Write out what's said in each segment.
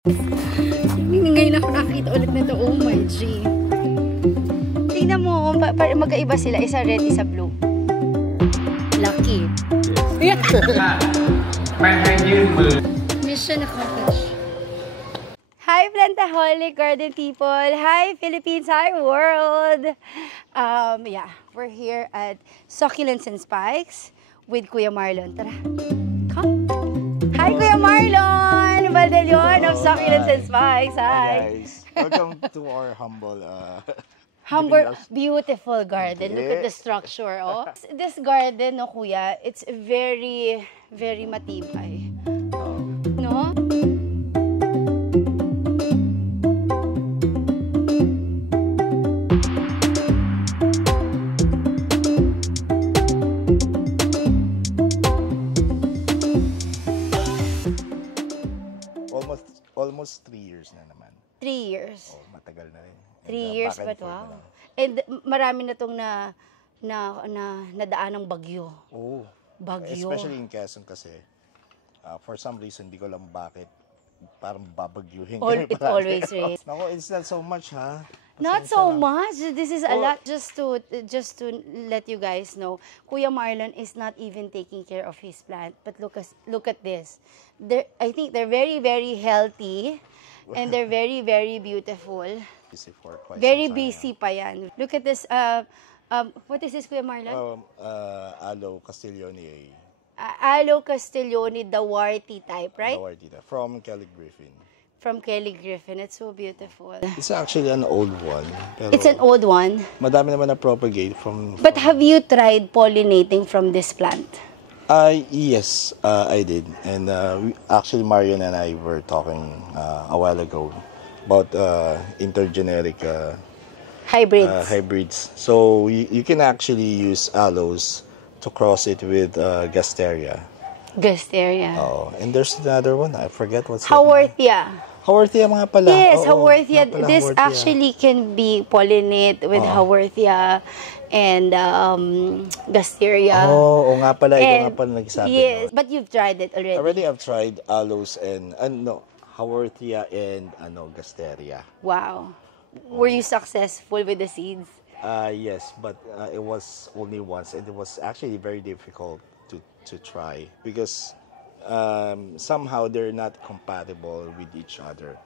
Ngayon ako nakakita ulit nito. Oh my G. Tingnan mo, magkaiba sila. Isa red, isa blue. Lucky. Yes. Mission accomplished. Hi, Plantaholic Garden people. Hi, Philippines. Hi, world. Yeah, we're here at Succulents and Spikes with Kuya Marlon. Tara. Come. Hi, Kuya Marlon Valdelion of Succulents and Spikes. Hi. Hi, guys. Welcome to our humble beautiful garden. Look at the structure, oh. This garden, no, Kuya, it's very, very matibay. No? Almost 3 years na naman. 3 years. Oh, matagal na rin. 3 years, but wow. And marami na itong nadaan ng bagyo. Oo. Bagyo. Especially in Quezon kasi, for some reason, di ko alam bakit, parang babagyuhin. It always rains. Naku, it's not so much, ha? Not so much. This is a lot. Just to let you guys know, Kuya Marlon is not even taking care of his plant. But look at this. I think they're very, very healthy, and they're very, very beautiful. Busy for quite very some time, busy pa yan. Look at this. What is this, Kuya Marlon? Aloe Castiglione. Aloe Castiglione, the warty type, right? The warty type, from Kelly Griffin. From Kelly Griffin. It's so beautiful. It's actually an old one. Pero it's an old one. Madami naman na propagate from... But have you tried pollinating from this plant? Yes, I did. And actually, Marion and I were talking a while ago about intergeneric hybrids. So you can actually use aloes to cross it with Gasteria. Gasteria. Oh, and there's another one. I forget what's it. Haworthia. Haworthia mga pala. Yes, Haworthia. This Haworthia. actually can be pollinated with Haworthia and Gasteria. Oo nga pala. Ito nga pala nagsabi. Yes, but you've tried it already. Already I've tried aloes and Haworthia and Gasteria. Wow. Were you successful with the seeds? Yes, but it was only once, and it was actually very difficult to try because somehow they're not compatible with each other.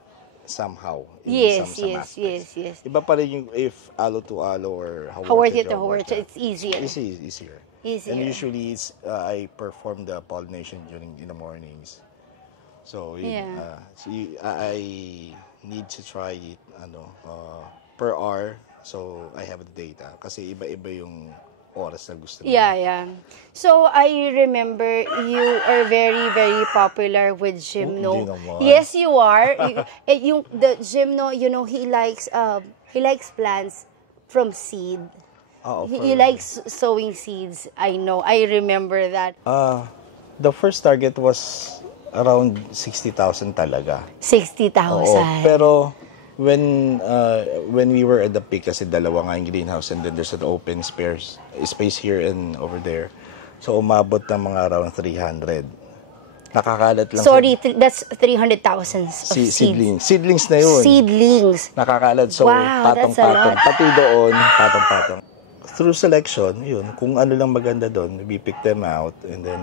Somehow. Yes. Iba pa rin yung if aloe to aloe or Haworthia to Haworthia, it's easier. It's easier. And usually I perform the pollination in the mornings. So I need to try it per hour. So I have the data kasi iba-iba yung oras na gusto nila. Yeah. So I remember you are very, very popular with Gymno. Yes, you are. The Gymno, he likes plants from seed. He likes sowing seeds. I know. I remember that. The first target was around 60,000 talaga. 60,000. Pero when we were at the peak, kasi dalawa nga yung greenhouse and then there's an open space here and over there. So umabot ng mga around 300. Nakakalat lang. Sorry, that's 300,000 of seeds. Seedlings na yun. Seedlings. Nakakalat. So wow, patong-patong. Pati doon, patong-patong. Through selection, yun, kung ano lang maganda doon, we pick them out and then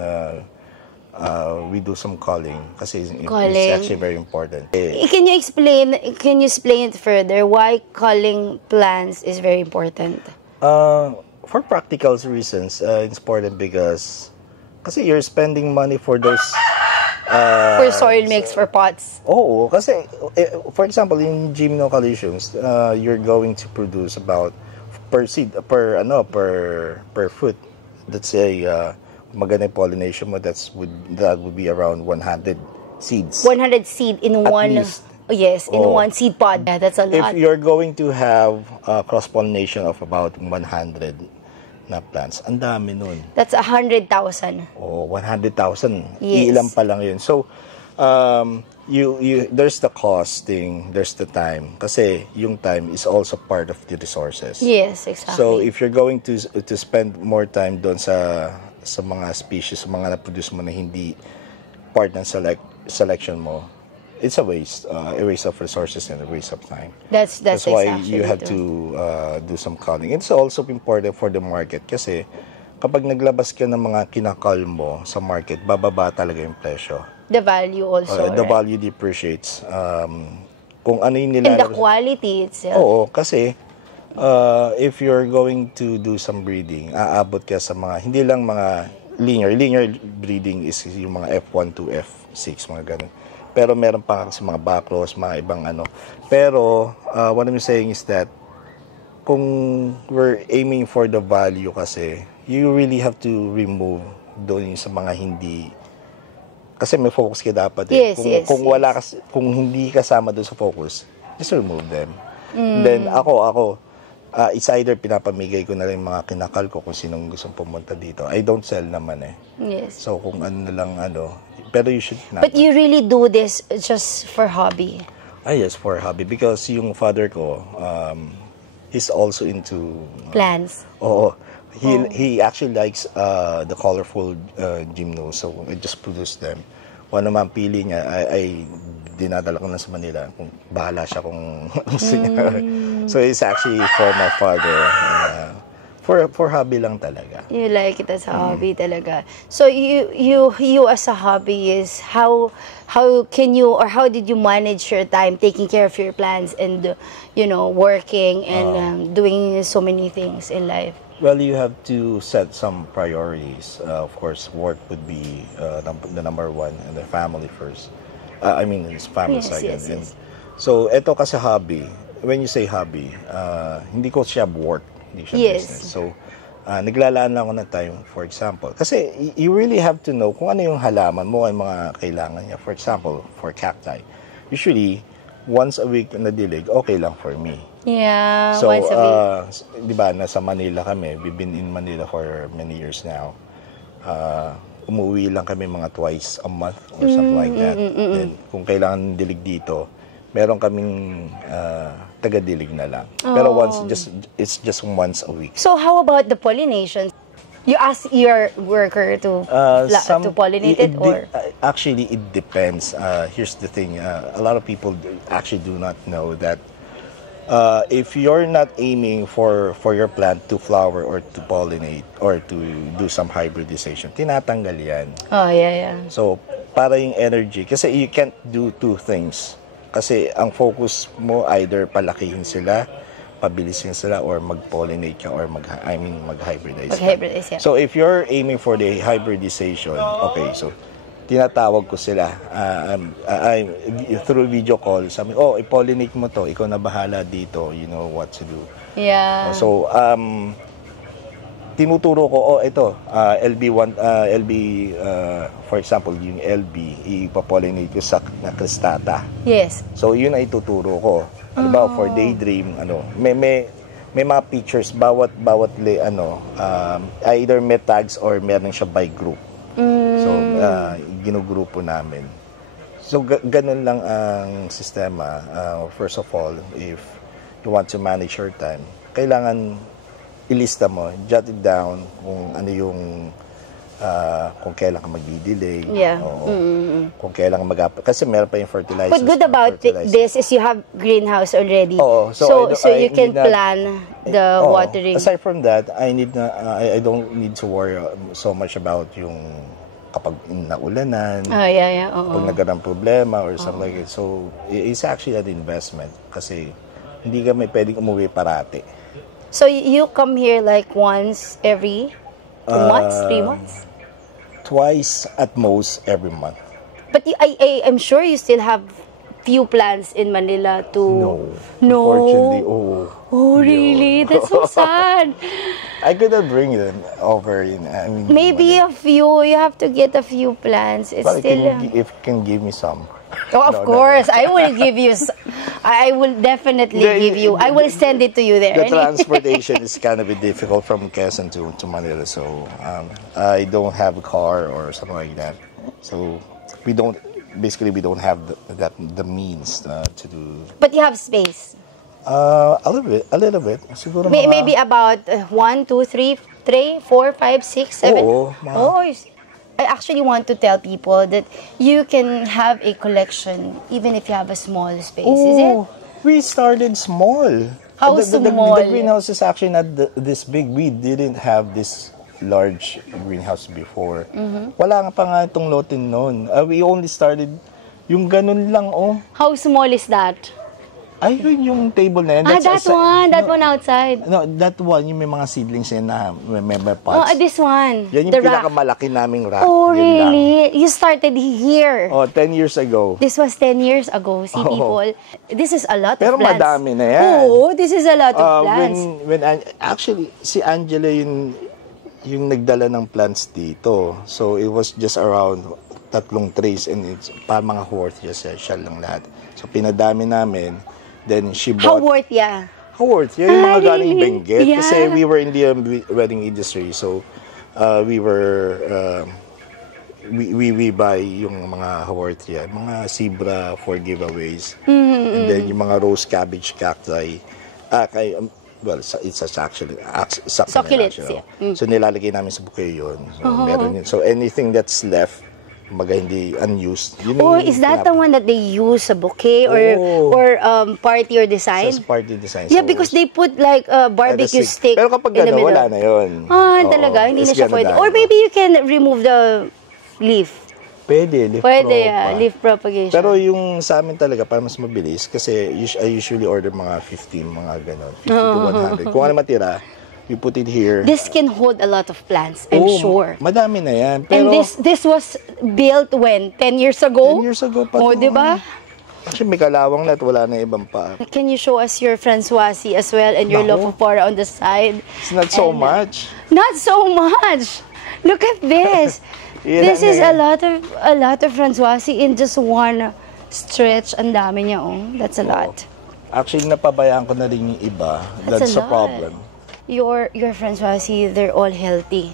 we do some calling kasi it's actually very important. Can you explain it further why calling plants is very important? For practical reasons, it's important because kasi you're spending money for those for soil mix for pots. Oo, kasi for example in Gymnocalyciums, you're going to produce about per seed per foot. Let's say maganda pollination mo, that would be around 100 seeds. 100 seed in at one least. Yes, in one seed pod. Yeah, that's a lot. If you're going to have cross-pollination of about 100 na plants, ang dami nun. That's 100,000. Oh, 100,000. Yes. Ilan pa lang yun. So, there's the costing, there's the time. Kasi yung time is also part of the resources. Yes, exactly. So, if you're going to spend more time doon sa mga species, sa mga na-produce mo na hindi part ng selection mo, it's a waste of resources and a waste of time. That's why exactly you have to do some culling. It's also important for the market kasi kapag naglabas ka ng mga kinakal mo sa market, bababa talaga yung presyo. The value also, The right? value depreciates. Kung ano yung And nilalabas. the quality itself. Oo, kasi if you're going to do some breeding, aabot ka sa mga, hindi lang mga linear breeding is yung mga F1 to F6, mga ganun. Pero meron pa kasi mga backcross, mga ibang ano. Pero, what I'm saying is that, kung we're aiming for the value kasi, you really have to remove doon sa mga hindi, kasi may focus ka dapat eh. Kung hindi kasama doon sa focus, just remove them. Then ako, it's either pinapamigay ko na lang mga kinakal ko kung sinong gustong pumunta dito. I don't sell naman eh. Yes. So kung ano na lang pero you should not. But you really do this just for hobby? Yes, for hobby. Because yung father ko, he's also into plants. Oo. He actually likes the colorful gymnos, so I just produce them. Kung ano man pili niya, ay dinadala ko na sa Manila. Kung bahala siya kung gusto niya. So it's actually for my father. For hobby lang talaga. You like it as a hobby talaga. So you as a hobby is how can you, or how did you manage your time taking care of your plants and working and doing so many things in life? Well, you have to set some priorities. Of course, work would be the number one, and the family first. I mean, it's family second. Yes. So, ito kasi hobby. When you say hobby, hindi ko siya work, hindi siya business. So, naglalaan lang ako ng time, for example. Kasi you really have to know kung ano yung halaman mo ay mga kailangan niya. For example, for cacti, usually, once a week na dilig, okay lang for me. Yeah, so, once a week. Di ba, nasa Manila kami. We've been in Manila for many years now. Umuwi lang kami mga twice a month or something like that. Then, kung kailangan dilig dito, meron kaming taga-dilig na lang. Pero it's just once a week. So, how about the pollination? You ask your worker to pollinate it, or? Actually, it depends. Here's the thing. A lot of people actually do not know that if you're not aiming for your plant to flower or to pollinate or to do some hybridization, tinatanggal yan. Oh, yeah. So, para yung energy, kasi you can't do two things. Kasi ang focus mo, either palakihin sila, pabilisin sila, or mag-pollinate ka, or mag-hybridize ka. Mag-hybridize, yeah. So, if you're aiming for the hybridization, okay, so, tinatawag ko sila through video call. Sabi, i-pollinate mo to, ikaw na bahala dito, you know what to do. Yeah. So, tinuturo ko, ito, for example, yung LB, ipapollinate ko sa cristata. Yes. So, yun ay ituturo ko. Halimbawa, for daydream, may mga pictures, bawat either may tags or meron siya by group. So, ginugrupo namin. So, ganun lang ang sistema. First of all, if you want to manage your time, kailangan ilista mo, jot it down kung ano yung kung kailan ka magdi-delay. Yeah. Kung kailan ka kasi meron pa yung fertilizers. But good about this is you have greenhouse already. So you can plan the watering. Aside from that, I don't need to worry so much about yung kapag naulanan, pag nagkaroon ng problema or something like that. So, it's actually an investment kasi hindi ka may pwedeng umuwi parati. So, you come here like once every 2 months, 3 months? Twice at most every month. But I'm sure you still have few plants in Manila to... No. Unfortunately, Oh, really? That's so sad. I couldn't bring them over. Maybe a few. You have to get a few plants. It's but still... if you can give me some. Oh, of course. I will give you... I will definitely give you... I will send it to you there. The transportation is kind of difficult from Quezon to Manila. So, I don't have a car or something like that. So, we don't have the means to do. But you have space. A little bit. Siguro maybe about 1, 2, 3, 4, 5, 6, 7. I actually want to tell people that you can have a collection even if you have a small space, is it? We started small. How small? The greenhouse is actually not this big. We didn't have this large greenhouse before. Wala nga pa nga itong lote noon. We only started yung ganun lang, How small is that? Ay, yung table na yan. That one outside. No, that one, yung may mga seedlings yan na may pots. This one. Yan yung pinakamalaki naming rack. Oh, really? You started here? 10 years ago. This was 10 years ago, see people. This is a lot of plants. Pero madami na yan. This is a lot of plants. Actually, si Angela yung nagdala ng plants dito. So, it was just around 3 trays and it's para mga Haworthia siya lang lahat. So, pinadami namin. Then she bought... Haworthia? Haworthia, yung mga galing Benguet. Yeah. Kasi we were in the wedding industry. So, we buy yung mga Haworthia, mga Zebra for giveaways. And then yung mga rose cabbage cacti. It's actually succulents. Yeah. So, nilalagay namin sa bouquet yun. So, meron yun. So, anything that's left, hindi unused. Is that the one that they use sa bouquet or party or design? Sa party design. Yeah, because they put like a barbecue stick. Pero kapag wala na yun. Talaga, hindi na siya pwede. Or maybe you can remove the leaf. Pwede, leaf propagation. Pero yung sa amin talaga, para mas mabilis, kasi I usually order mga 15, mga ganon. 50 to 100. Kung ano matira, you put it here. This can hold a lot of plants, I'm sure. Madami na yan. Pero, and this was built when? 10 years ago? 10 years ago pa. Diba? Actually, may kalawang na at wala na ibang pa. Can you show us your Francoisie as well and your Lophophora on the side? It's not so much. Not so much! Look at this! This is a lot of Francoisie in just one stretch. Ang dami niya, That's a lot. Actually, napabayaan ko na rin yung iba. That's a problem. Your Francoisie, they're all healthy.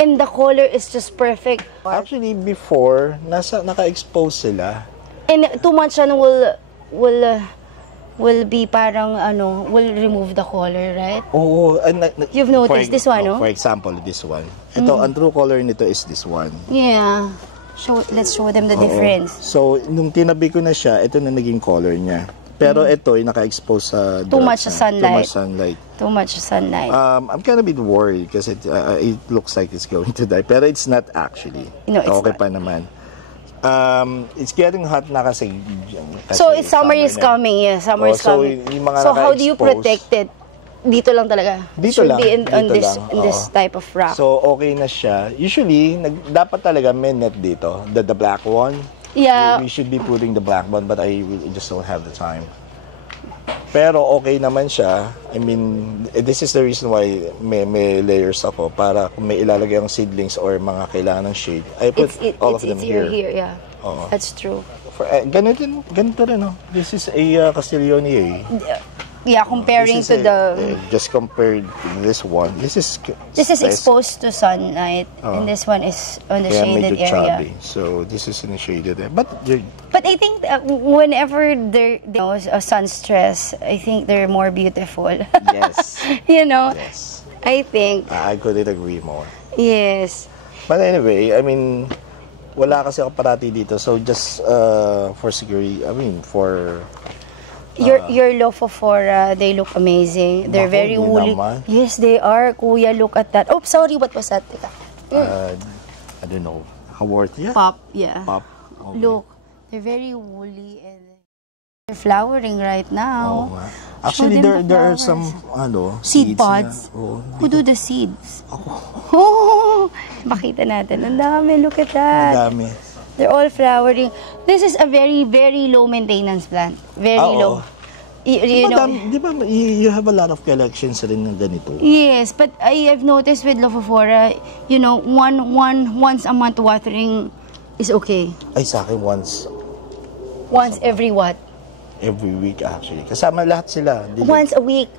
And the color is just perfect. Actually, before, naka-expose sila. And too much will be parang, will remove the color, right? You've noticed this one, For example, this one. Ito, ang true color nito is this one. Yeah. Let's show them the difference. So, nung tinabi ko na siya, ito na naging color niya. Pero ito, naka-expose sa too much sunlight. Too much sunlight. I'm kind of a bit worried kasi it looks like it's going to die. Pero it's not actually. No, it's okay not. Pa naman. It's getting hot na kasi so, summer is coming. Yeah, summer is coming. So, how do you protect it? Dito lang talaga? Dito lang. Be in this type of rack. So, okay na siya. Usually, dapat talaga may net dito. The black one. Yeah. We should be putting the black one, but I just don't have the time. Pero okay naman siya. I mean, this is the reason why may layers ako para kung may ilalagay ang seedlings or mga kailangan ng shade, I put all of them here. Yeah. That's true. Ganito rin, This is a Castiglione. Yeah, comparing to the... just compared to this one. This is exposed to sunlight, and this one is on the shaded area. Chubby. So this is in the shaded area. But I think whenever there's a sun stress, I think they're more beautiful. Yes. Yes. I think. I couldn't agree more. Yes. But anyway, I mean, wala kasi ako parati dito. So just for security, for... Your Lophophora, they look amazing. They're very woolly. Yes, they are. Kuya, look at that. Oh, sorry, what was that? I don't know. Haworthia? Pop, yeah. Pop. Okay. Look, they're very woolly and they're flowering right now. Actually, there are some seed pods. Who do the seeds? Makita natin. Ang dami, look at that. Ang dami. They're all flowering. This is a very, very low maintenance plant. Very low. You know. Di ba, you have a lot of collections rin ng ganito? Yes, but I have noticed with Lophophora, once a month watering is okay. Ay, sa akin once. Once every what? Every week actually. Kasama lahat sila. Once a week.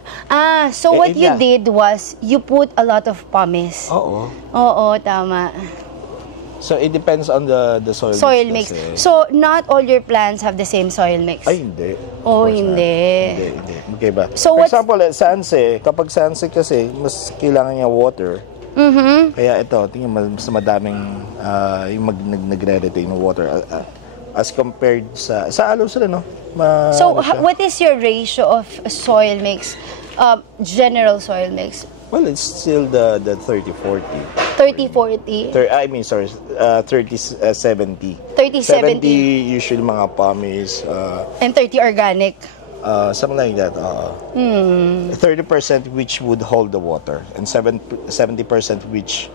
So what you did was, you put a lot of pumice. Oo, tama. So, it depends on the soil mix. So, not all your plants have the same soil mix? Ay, hindi. Hindi. Okay ba? So, for example, Sanse, kapag Sanse kasi, mas kailangan niya water. Kaya ito, tingnan mas madaming yung nagre-retain ng water as compared sa aloe sila, no? So, what is your ratio of soil mix, general soil mix? Well, it's still the 30-40. 30-40? 30-70. 30-70? 70 usually mga pommies. And 30 organic? Something like that. 30% which would hold the water, and 70% which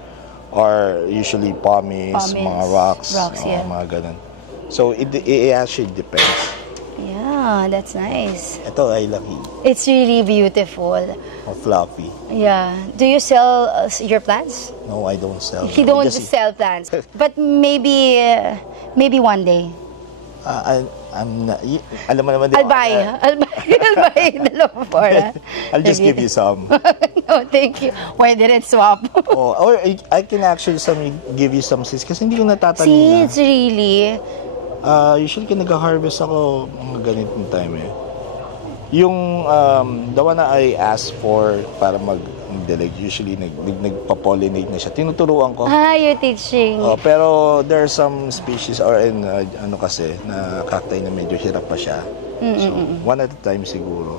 are usually pommies, mga rocks, yeah. mga ganun. So it actually depends. Yeah, that's nice. Ito ay laki. It's really beautiful. Or fluffy. Yeah. Do you sell your plants? No, I don't sell. You don't sell plants. But maybe one day. I'm not, alam mo naman I'll buy. I'll buy dalawa for. I'll just give you some. No, thank you. Why didn't swap? Or I can actually give you some seeds kasi hindi ko natatanim na. Seeds, really? Usually nag-harvest ako mga ganitong time eh. Yung the one na I asked for para mag-delegate, usually nagpa-pollinate na siya. Tinuturuan ko. You're teaching. Pero there are some species or ano kasi na cacti na medyo hirap pa siya. So one at a time siguro.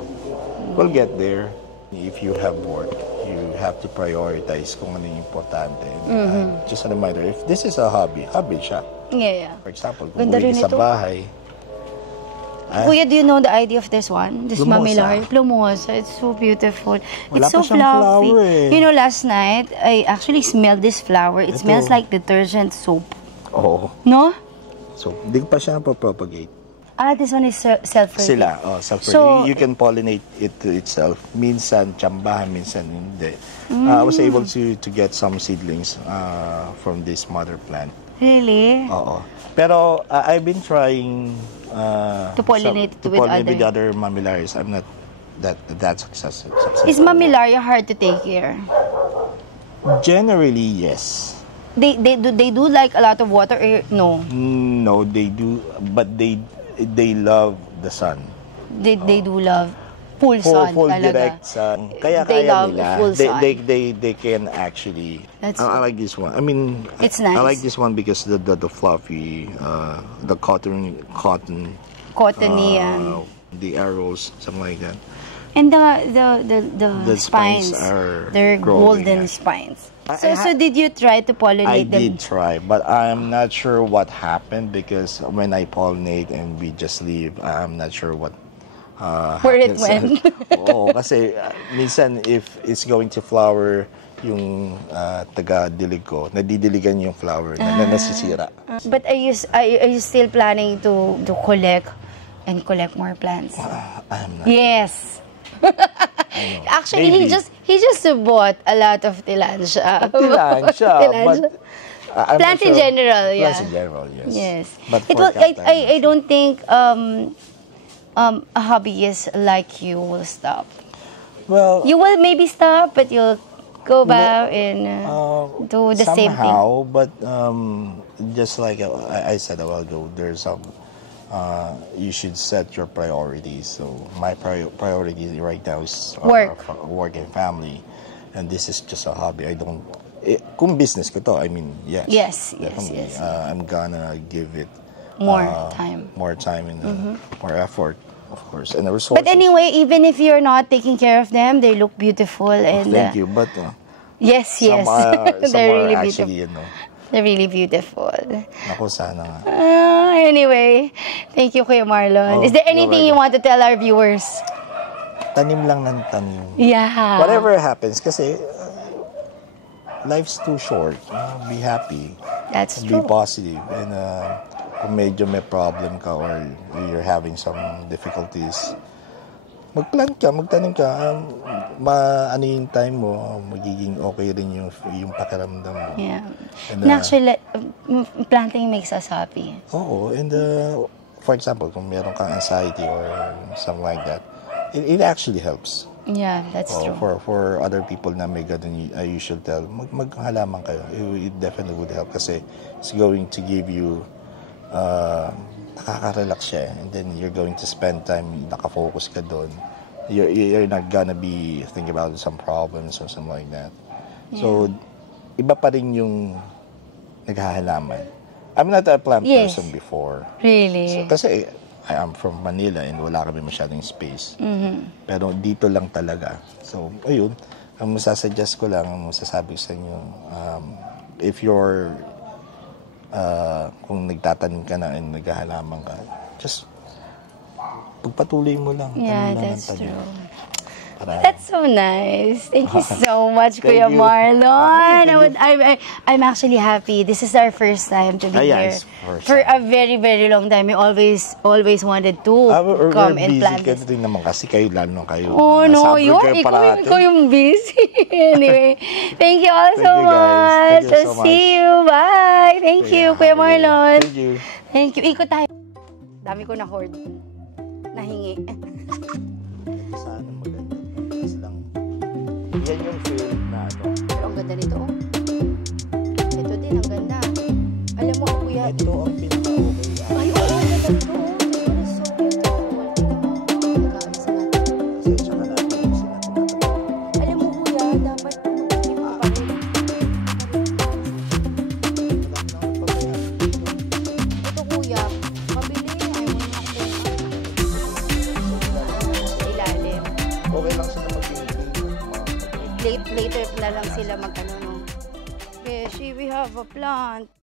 We'll get there. If you have work, you have to prioritize kung ano yung importante. Just a reminder, if this is a hobby siya. Yeah. For example, kung uwi sa bahay. Kuya, do you know the idea of this one? This Mammillaria plumosa. It's so beautiful. It's so fluffy. You know, last night, I actually smelled this flower. It smells like detergent soap. Oh. No? So, hindi pa siya propagate. This one is self-fertilized. Sila, self-fertilized. So, you can pollinate it to itself. Minsan, tsambahan, minsan hindi. I was able to get some seedlings from this mother plant. Really? Oo. Pero I've been trying to pollinate with other Mammillarias. I'm not that successful. Is Mammillaria hard to take care? Generally, yes. They do like a lot of water or no? No, they do, but they love the sun. They do love full sun talaga. Direct sun. Kaya nila. Full sun. They can actually. I like this one. I mean, it's nice. I like this one because the fluffy, the cottony, the arrows, something like that. And the spines are they're golden spines. So did you try to pollinate them? I did try, but I'm not sure what happened because when I pollinate and we just leave, I'm not sure what where it went. Kasi minsan if it's going to flower yung taga-dilig ko, nadidiligan yung flower na nasisira. But are you still planning to collect more plants? I'm not. Yes. Actually, Maybe. he just bought a lot of tilancia. But plants in general, yeah. Plants in general, yes. Yes. But I don't think a hobbyist like you will stop. Well, you will maybe stop, but you'll go back and do the same thing. Somehow, but just like I said a while ago, there's some. You should set your priorities. So my priority right now is work and family, and this is just a hobby. I don't. Kung business ko to, I mean, yes. Yes. I'm gonna give it more time and more effort, of course, and the resources. But anyway, even if you're not taking care of them, they look beautiful and. Thank you, but. Yes. Some they're really actually, beautiful. They're really beautiful. Naku, sana nga. Anyway, thank you, Kuya Marlon. Is there anything you want to tell our viewers? Tanim lang ng tanim. Yeah. Whatever happens, kasi life's too short. Be happy. That's true. Be positive. And kung medyo may problem ka or you're having some difficulties, magtanim ka, ano yung time mo, magiging okay rin yung pakiramdam mo. Yeah. And actually, planting makes us happy. Oo, and for example, kung meron kang anxiety or something like that, it actually helps. Yeah, that's true. For other people na may ganun, I usually tell, maghalaman kayo. It definitely would help kasi it's going to give you nakaka-relax siya, and then you're going to spend time, nakafocus ka doon. You're not gonna be thinking about some problems or something like that. Yeah. So iba pa rin yung naghahalaman. I'm not a plant person before. Really? So, kasi I am from Manila and wala kami masyadong space. Pero dito lang talaga. So, ayun. Ang masasuggest ko lang, ang masasabi sa inyo, if you're, kung nagtatanim ka na and naghahalaman ka, just pagpatuloy mo lang. Yeah, that's true. That's so nice. Thank you so much, Kuya you. Marlon. I'm actually happy. This is our first time to be here. For a very, very long time. We always wanted to come and plant this. We're busy naman kasi kayo, lalo kayo. Oh, no. Ikaw yung busy. Anyway, thank you all so much. I'll see you. Bye. Thank you, Kuya Marlon. Thank you. Thank you. Ikot tayo. Dami ko na-hoard. Nahingi. Sana maganda. Lang. Yan yung feel na ano. Pero ang ganda nito, oh. Ito din, ang ganda. Alam mo, kuya. Ito ang pinaka-okay. Ay, oo, ganda ito. This one is so beautiful. Nag-aalisa natin. Pasensya ka natin yung sila tinatapos. Alam mo, kuya, dapat mag-keep mo pa rin. Ito, kuya, mabili. Ayaw mo naman ako. Ilalim. Okay lang sila Later na lang sila mag-ano, no? Beshi, we have a plant.